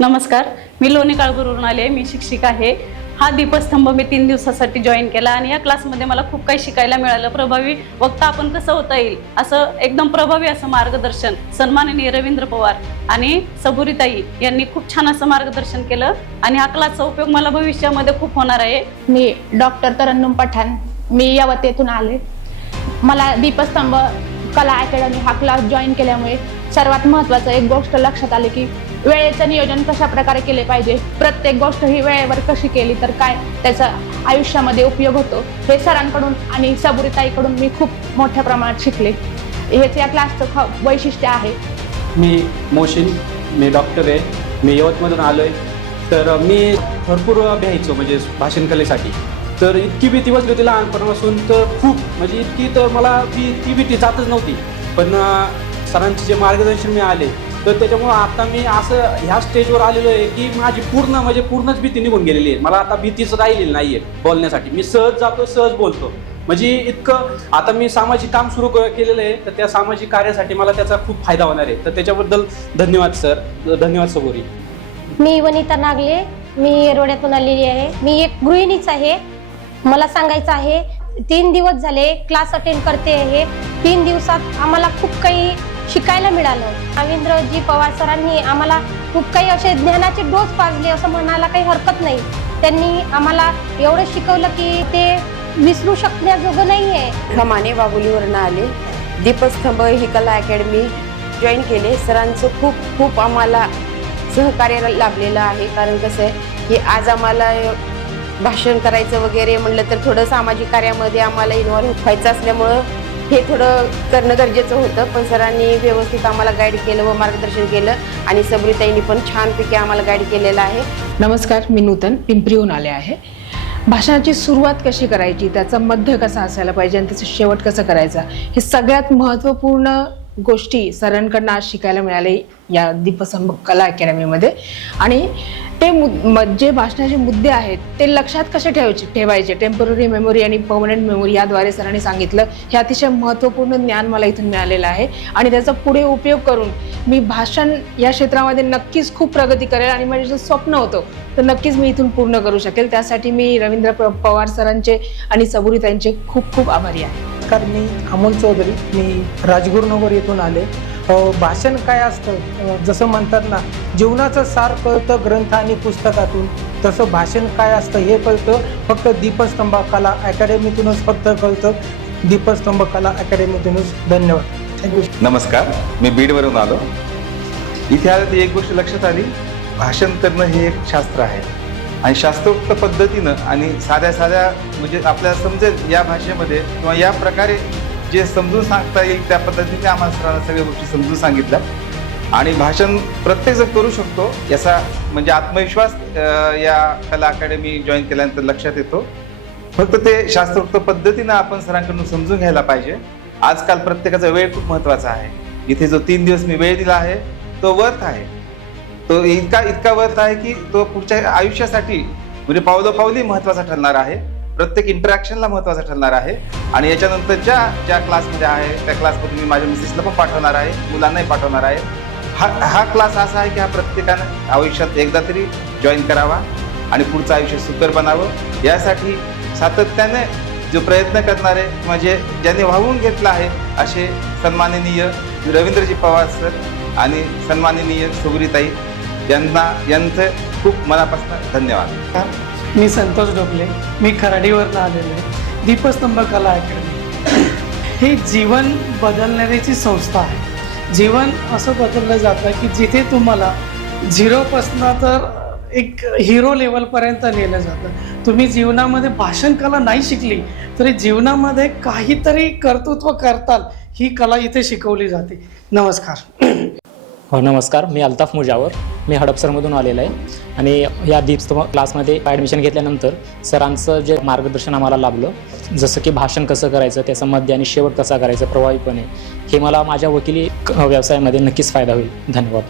नमस्कार, मी लोणी काळभोरवरून आले. मी शिक्षिका आहे. हा दीपस्तंभ मी 3 दिवसासाठी जॉईन केला आणि या क्लासमध्ये मला खूप काही शिकायला मिळालं. प्रभावी वक्ता आपण कसं होता येईल असं एकदम प्रभावी असं मार्गदर्शन सन्माननीय रवींद्र पवार आणि सबुरीताई यांनी खूप छान असं मार्गदर्शन केलं आणि हा क्लासचा उपयोग मला भविष्यामध्ये खूप होणार आहे. मी डॉक्टर तरन्नुम पठाण, मी यवतेतून आले. मला दीपस्तंभ कला अकॅडमी हा क्लास जॉईन केल्यामुळे सर्वात महत्त्वाचं एक गोष्ट लक्षात आली की वेळेचं नियोजन कशा प्रकारे केले पाहिजे, प्रत्येक गोष्ट ही वेळेवर कशी केली तर काय त्याचा आयुष्यामध्ये उपयोग होतो हे सरांकडून आणि सबुरीताईकडून मी खूप मोठ्या प्रमाणात शिकले. हेच या क्लासचं वैशिष्ट्य आहे. मी मोशीन, मी डॉक्टर आहे. मी यवतमधून आलो आहे. तर मी भरपूर भ्यायचो म्हणजे भाषण कलेसाठी. तर इतकी भीती बसली होती लहानपणापासून, तर खूप म्हणजे इतकी, तर मला ती भीती जातच नव्हती. पण सरांचे जे मार्गदर्शन मी आले तर त्याच्यामुळं आता मी असं ह्या स्टेजवर आलेलो आहे की माझी पूर्णच भीती निघून गेलेली आहे. मला आता भीतीच राहिलेली नाही आहे बोलण्यासाठी. मी सहज जातो, सहज बोलतो. म्हणजे इतकं आता मी सामाजिक काम सुरू केलेलं आहे, तर त्या सामाजिक कार्यासाठी मला त्याचा खूप फायदा होणार आहे. तर त्याच्याबद्दल धन्यवाद सर, धन्यवाद सबुरी. मी वनिता नागले, मी येरवड्यातून आलेली आहे. मी एक गृहिणीच आहे. मला सांगायचं आहे, 3 दिवस झाले क्लास अटेंड करते आहे. 3 दिवसात आम्हाला खूप काही शिकायला मिळालं. रवींद्रजी पवार सरांनी आम्हाला खूप काही असे ज्ञानाचे डोस पाजले असं म्हणायला काही हरकत नाही. त्यांनी आम्हाला एवढं शिकवलं की ते विसरू शकण्याजोगं नाही आहे. खमाने वाघोलीवरनं आले. दीपस्तंभ ही कला अकॅडमी जॉईन केले. सरांचं खूप आम्हाला सहकार्य लाभलेलं आहे. कारण कसं आहे की आज आम्हाला भाषण करायचं वगैरे म्हणलं तर थोडं सामाजिक कार्यामध्ये आम्हाला इन्व्हॉल्व व्हायचं असल्यामुळं हे थोडं करणं गरजेचं होतं. पण सरांनी व्यवस्थित आम्हाला गाईड केलं व मार्गदर्शन केलं आणि सबुरीताईंनी पण छानपैकी आम्हाला गाईड केलेलं आहे. नमस्कार, मी नूतन पिंपरीहून आले आहे. भाषणाची सुरुवात कशी करायची, त्याचा मध्य कसा असायला पाहिजे आणि त्याचा शेवट कसं करायचा, हे सगळ्यात महत्त्वपूर्ण गोष्टी सरांकडनं आज शिकायला मिळाले या दीपस्तंभ कला अकॅडमीमध्ये. आणि ते जे भाषणाचे मुद्दे आहेत ते लक्षात कसे ठेवायचे, टेम्पररी मेमोरी आणि पर्मनंट मेमोरी याद्वारे सरांनी सांगितलं. हे अतिशय महत्त्वपूर्ण ज्ञान मला इथून मिळालेलं आहे आणि त्याचा पुढे उपयोग करून मी भाषण या क्षेत्रामध्ये नक्कीच खूप प्रगती करेल आणि माझे जे स्वप्न होतं तर नक्कीच मी इथून पूर्ण करू शकेल. त्यासाठी मी रवींद्र पवार सरांचे आणि सबुरीताईंचे खूप आभारी आहे. नमस्कार, मी अमोल चौधरी, मी राजगुरुनगर येथून आले. भाषण काय असतं, जसं म्हणतात ना, जीवनाचं सार कळतं ग्रंथ आणि पुस्तकातून, तसं भाषण काय असतं हे कळतं फक्त दीपस्तंभ कला अकॅडमीतूनच फक्त कळतं. दीपस्तंभ कला अकॅडमीतूनच. धन्यवाद, थँक्यू. नमस्कार, मी बीडवरून आलो. इथे आलं एक गोष्ट लक्षात आली, भाषण करणं हे एक शास्त्र आहे आणि शास्त्रोक्त पद्धतीनं आणि साध्या म्हणजे आपल्याला समजेल या भाषेमध्ये किंवा या प्रकारे जे समजून सांगता येईल त्या पद्धतीने आम्हाला सरांना सगळ्या गोष्टी समजून सांगितल्या. आणि भाषण प्रत्येकजण करू शकतो याचा म्हणजे आत्मविश्वास या कला अकॅडमी जॉईन केल्यानंतर लक्षात येतो. फक्त ते शास्त्रोक्त पद्धतीनं आपण सरांकडून समजून घ्यायला पाहिजे. आजकाल प्रत्येकाचा वेळ खूप महत्त्वाचा आहे. इथे जो 3 दिवस मी वेळ दिला आहे तो वर्थ आहे. तो इतका वर्थ आहे की तो पुढच्या आयुष्यासाठी म्हणजे पावलोपावली महत्त्वाचा ठरणार आहे. प्रत्येक इंटरॅक्शनला महत्त्वाचा ठरणार आहे. आणि याच्यानंतर ज्या क्लासमध्ये आहे त्या क्लासमध्ये मी माझ्या मिसेसला पण पाठवणार आहे, मुलांनाही पाठवणार आहे. हा क्लास असा आहे की हा प्रत्येकानं आयुष्यात एकदा तरी जॉईन करावा आणि पुढचं आयुष्य सुंदर बनावं. यासाठी सातत्याने जो प्रयत्न करणारे म्हणजे ज्यांनी वाहून घेतला आहे असे सन्माननीय रवींद्रजी पवार सर आणि सन्माननीय सबुरीताई यांचं खूप मनापासून धन्यवाद. मी संतोष ढोकले, मी खराडीवरनं आलेलो आहे. दीपस्तंभ कला अकॅडमी ही जीवन बदलणाऱ्याची संस्था आहे. जीवन असं बदललं जातं की जिथे तुम्हाला 0पासून तर एक हिरो लेवलपर्यंत नेलं जातं. तुम्ही जीवनामध्ये भाषण कला नाही शिकली तरी जीवनामध्ये काहीतरी कर्तृत्व करताल ही कला इथे शिकवली जाते. नमस्कार. हो नमस्कार, मी अल्ताफ मुजावर, मी हडपसरमधून आलेलं आहे. आणि या दीपस्तंभ क्लासमध्ये ॲडमिशन घेतल्यानंतर सरांचं जे मार्गदर्शन आम्हाला लाभलं, जसं की भाषण कसं करायचं, त्याचा मध्य आणि शेवट कसा करायचा प्रभावीपणे, हे मला माझ्या वकिली व्यवसायामध्ये नक्कीच फायदा होईल. धन्यवाद.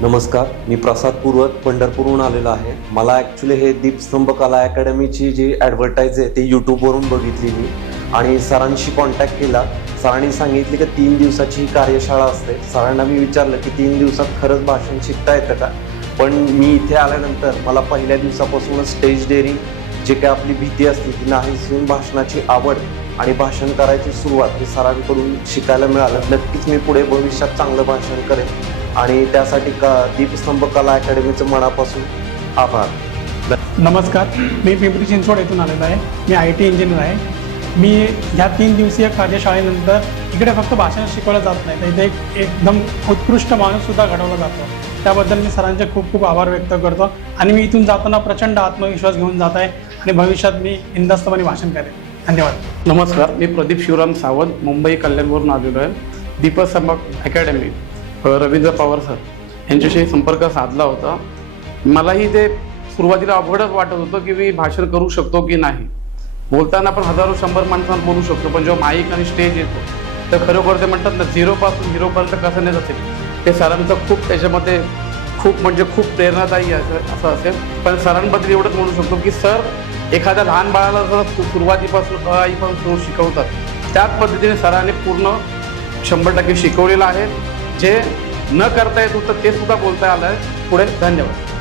नमस्कार, मी प्रसाद पूर्वत पंढरपूरहून आलेलो आहे. मला ॲक्च्युली हे दीपस्तंभ कला अकॅडमीची जी ॲडव्हर्टाईज आहे ती यूट्यूबवरून बघितली मी आणि सरांशी कॉन्टॅक्ट केला. सरांनी सांगितले की 3 दिवसाची ही कार्यशाळा असते. सरांना मी विचारलं की 3 दिवसात खरंच भाषण शिकता येतं का, पण मी इथे आल्यानंतर मला पहिल्या दिवसापासूनच स्टेज डेअरिंग जे काय आपली भीती असते ती नाहीशी होऊन भाषणाची आवड आणि भाषण करायची सुरुवात हे सरांकडून शिकायला मिळालं. नक्कीच मी पुढे भविष्यात चांगलं भाषण करेन आणि त्यासाठी दीपस्तंभ कला अकॅडमीचं मनापासून आभार. नमस्कार, मी पिंपरी चिंचवड येथून आलेलो आहे. मी IT इंजिनियर आहे. मी ह्या 3 दिवसीय कार्यशाळेनंतर इकडे फक्त भाषण शिकवलं जात नाही, तर इथे एकदम उत्कृष्ट माणूससुद्धा घडवला जातो. त्याबद्दल मी सरांचे खूप खूप आभार व्यक्त करतो आणि मी इथून जाताना प्रचंड आत्मविश्वास घेऊन जात आहे आणि भविष्यात मी बिनधास्तपणे भाषण करेन. धन्यवाद. नमस्कार, मी प्रदीप शिवराम सावंत मुंबई कल्याणवरून आलेलो आहे. दीपस्तंभ अकॅडमी रवींद्र पवार सर यांच्याशी संपर्क साधला होता. मलाही ते सुरुवातीला अवघडच वाटत होतं की मी भाषण करू शकतो की नाही. बोलताना आपण 100-100 माणसांना बोलू शकतो, पण जेव्हा माईक आणि स्टेज येतो तर खरोखर ते म्हणतात ना, 0पासून 0पर्यंत कसं नाही असेल. ते सरांचं खूप त्याच्यामध्ये खूप प्रेरणादायी असं असेल. पण सरांबद्दल एवढंच म्हणू शकतो की सर एखाद्या लहान बाळाला जर सुरुवातीपासून आईपासून शिकवतात, त्याच पद्धतीने सरांनी पूर्ण 100% शिकवलेलं आहे. जे न करता येत होतं ते सुद्धा बोलता आलं आहे पुढे. धन्यवाद.